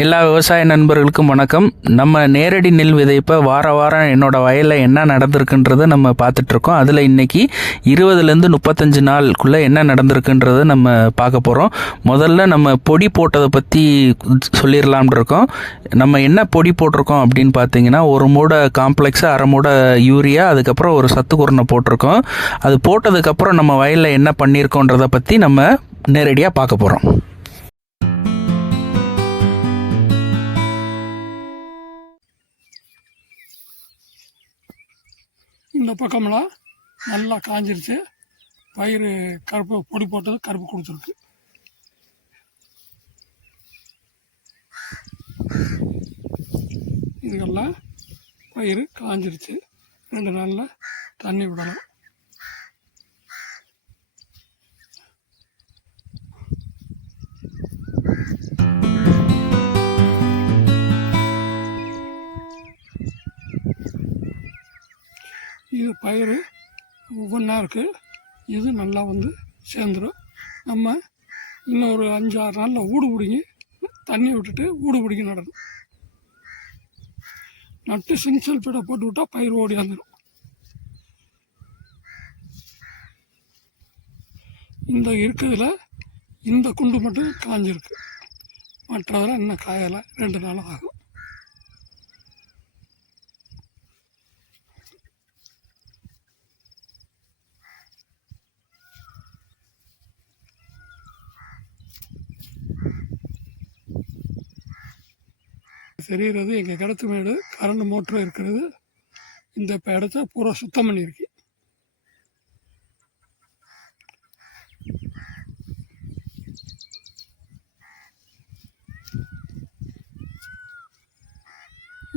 எல்லா விவசாய நண்பர்களுக்கும் வணக்கம். நம்ம நேரடி நெல் விதைப்பை வாரம் என்னோடய வயலில் என்ன நடந்திருக்குன்றதை நம்ம பார்த்துட்ருக்கோம். அதில் இன்றைக்கி 20லேருந்து 35 நாளுக்குள்ளே என்ன நடந்திருக்குன்றதை நம்ம பார்க்க போகிறோம். முதல்ல நம்ம பொடி போட்டதை பற்றி சொல்லிடலாம்னு இருக்கோம். நம்ம என்ன பொடி போட்டிருக்கோம் அப்படின்னு பார்த்தீங்கன்னா, ஒரு மூடை காம்ப்ளெக்ஸு, அரை மூடை யூரியா, அதுக்கப்புறம் ஒரு சத்துக்குருணை போட்டிருக்கோம். அது போட்டதுக்கப்புறம் நம்ம வயலில் என்ன பண்ணியிருக்கோன்றதை பற்றி நம்ம நேரடியாக பார்க்க போகிறோம். இந்த பக்கமெல்லாம் நல்லா காஞ்சிருச்சு. பயிர் கருப்பு பொடி போட்டது கருப்பு கொடுத்துருக்கு. இதுக்கெல்லாம் பயிர் காஞ்சிருச்சு. 2 நாளில் தண்ணி விடலாம். இது பயிர் ஒவ்வொன்றா இருக்குது. இது நல்லா சேர்ந்துடும். நம்ம இன்னும் ஒரு 5-6 நாளில் ஊடு பிடிங்கி தண்ணி விட்டுட்டு ஊடு பிடிங்கி நடணும். நட்டு சிங்சல் பீடை போட்டு விட்டால் பயிர் ஓடி வந்துடும். இந்த இருக்கிறதுல இந்த குண்டு மட்டும் காஞ்சிருக்கு. மற்றதெல்லாம் இன்னும் காயலை. 2 நாள் ஆகும். தெரிகிறது எங்கள் கிணத்து மேடு கரண்ட் மோட்டர் இருக்கிறது. இந்த இப்போ இடத்த பூரா சுத்தம் பண்ணியிருக்கு.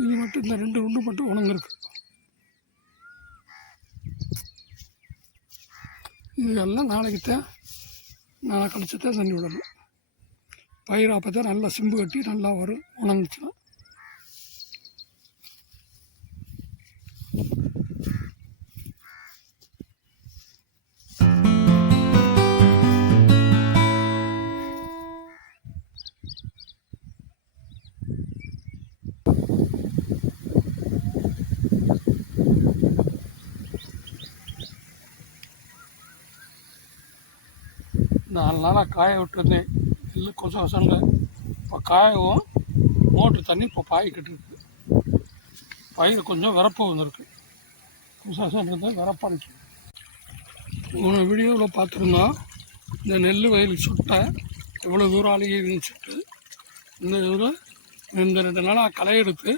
இது மட்டும் இந்த 2 உண்டு மட்டும் உணர்ந்துருக்கு. இதெல்லாம் நாளைக்குத்தான் நாளை கழிச்சுத்தான் தண்ணி விடணும். பயிர் அப்போ தான் நல்லா சிம்பு கட்டி நல்லா வரும். உணர்ந்துச்சுன்னா நாலு நாளாக காய விட்டுருந்தேன். நெல் கொசம் கொசங்க இப்போ காயவும் மோட்ரு தண்ணி இப்போ பாய்கிட்டு இருக்கு. பயிர் கொஞ்சம் விரப்பு வந்துருக்கு. கொசம் விரப்பாடிச்சு. உங்கள் வீடியோவில் பார்த்துருந்தோம். இந்த நெல் வயல் சுட்டை எவ்வளோ தூரம் அழுகி இருந்துச்சுட்டு இந்த இதில் இந்த 2 நாளாக களை எடுத்து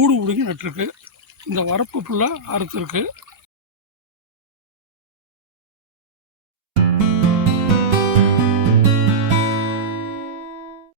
ஊடு பிடிங்கி நட்டுருக்கு. இந்த வரப்பு ஃபுல்லாக அறுத்துருக்கு.